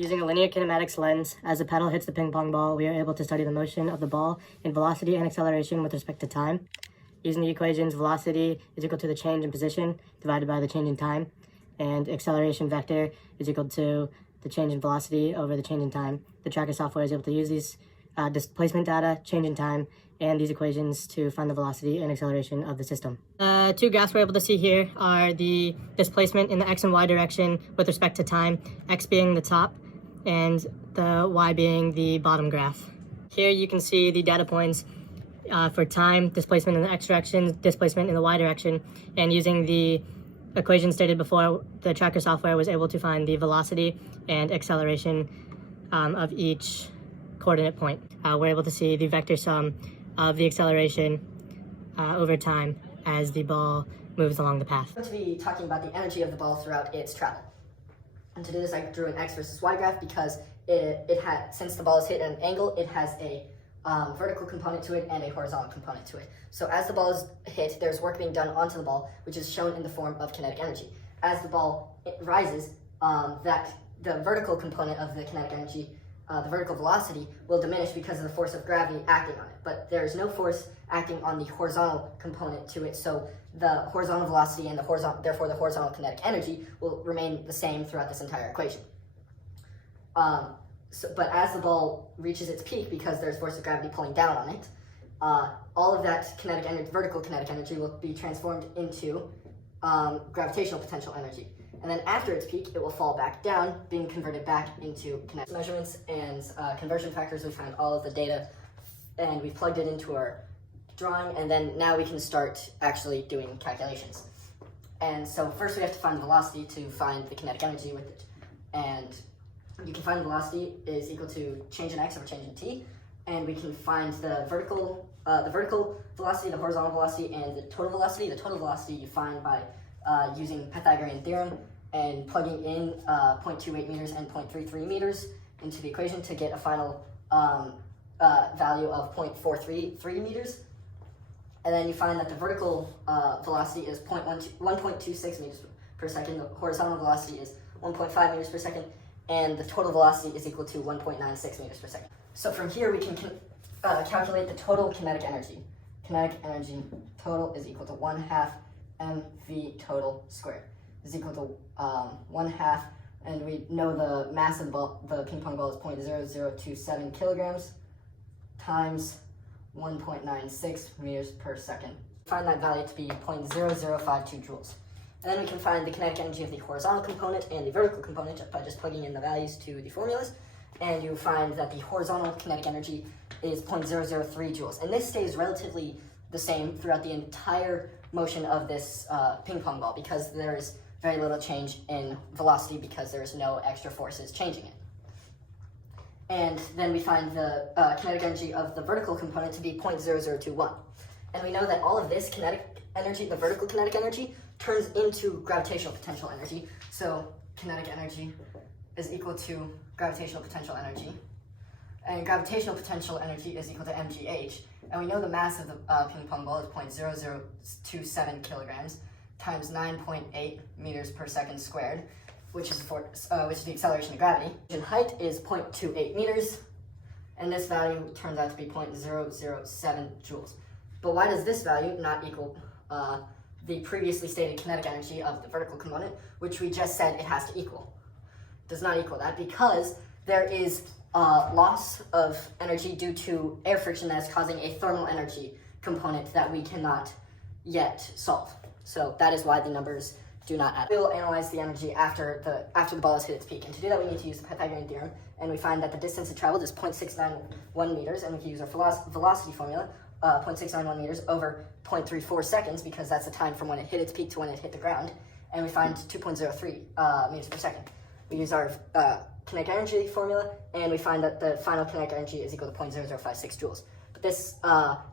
Using a linear kinematics lens, as the paddle hits the ping pong ball, we are able to study the motion of the ball in velocity and acceleration with respect to time. Using the equations, velocity is equal to the change in position divided by the change in time, and acceleration vector is equal to the change in velocity over the change in time. The tracker software is able to use these displacement data, change in time, and these equations to find the velocity and acceleration of the system. The two graphs we're able to see here are the displacement in the x and y direction with respect to time, x being the top and the y being the bottom graph. Here you can see the data points for time, displacement in the x direction, displacement in the y direction, and using the equation stated before, the tracker software was able to find the velocity and acceleration of each coordinate point. We're able to see the vector sum of the acceleration over time as the ball moves along the path. I'm going to be talking about the energy of the ball throughout its travel. And to do this, I drew an x versus y graph because since the ball is hit at an angle, it has a vertical component to it and a horizontal component to it. So as the ball is hit, there's work being done onto the ball, which is shown in the form of kinetic energy. As the ball rises, the vertical component of the kinetic energy, the vertical velocity, will diminish because of the force of gravity acting on it. But there is no force acting on the horizontal component to it, so the horizontal velocity and therefore the horizontal kinetic energy will remain the same throughout this entire equation. But as the ball reaches its peak, because there's force of gravity pulling down on it, all of that kinetic energy, vertical kinetic energy, will be transformed into gravitational potential energy. And then after its peak, it will fall back down, being converted back into kinetic measurements and conversion factors. We found all of the data and we plugged it into our drawing, and then now we can start actually doing calculations. And so first we have to find the velocity to find the kinetic energy with it. And you can find the velocity is equal to change in x over change in t, and we can find the vertical velocity, the horizontal velocity, and the total velocity. The total velocity you find by using Pythagorean theorem and plugging in 0.28 meters and 0.33 meters into the equation to get a final value of 0.433 meters. And then you find that the vertical velocity is 1.26 meters per second, the horizontal velocity is 1.5 meters per second, and the total velocity is equal to 1.96 meters per second. So from here we can calculate the total kinetic energy. Kinetic energy total is equal to 1/2 mv total squared. Is equal to 1/2, and we know the mass of the ball, the ping pong ball, is 0.0027 kilograms times 1.96 meters per second. Find that value to be 0.0052 joules. And then we can find the kinetic energy of the horizontal component and the vertical component by just plugging in the values to the formulas. And you find that the horizontal kinetic energy is 0.003 joules. And this stays relatively the same throughout the entire motion of this ping pong ball, because there is very little change in velocity because there is no extra forces changing it. And then we find the kinetic energy of the vertical component to be 0.0021. And we know that all of this kinetic energy, the vertical kinetic energy, turns into gravitational potential energy. So kinetic energy is equal to gravitational potential energy. And gravitational potential energy is equal to mgh. And we know the mass of the ping pong ball is 0.0027 kilograms times 9.8 meters per second squared, which is the acceleration of gravity. And height is 0.28 meters, and this value turns out to be 0.007 joules. But why does this value not equal the previously stated kinetic energy of the vertical component, which we just said it has to equal? It does not equal that because there is loss of energy due to air friction that is causing a thermal energy component that we cannot yet solve. So that is why the numbers do not add up. We will analyze the energy after the ball has hit its peak, and to do that we need to use the Pythagorean theorem, and we find that the distance it traveled is 0.691 meters, and we can use our velocity formula, 0.691 meters over 0.34 seconds, because that's the time from when it hit its peak to when it hit the ground, and we find 2.03 meters per second. We use our kinetic energy formula, and we find that the final kinetic energy is equal to 0.0056 joules. But this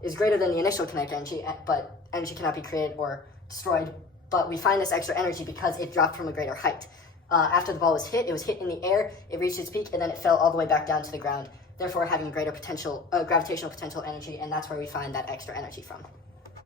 is greater than the initial kinetic energy, but energy cannot be created or destroyed. But we find this extra energy because it dropped from a greater height. After the ball was hit in the air, it reached its peak, and then it fell all the way back down to the ground, therefore having greater gravitational potential energy, and that's where we find that extra energy from.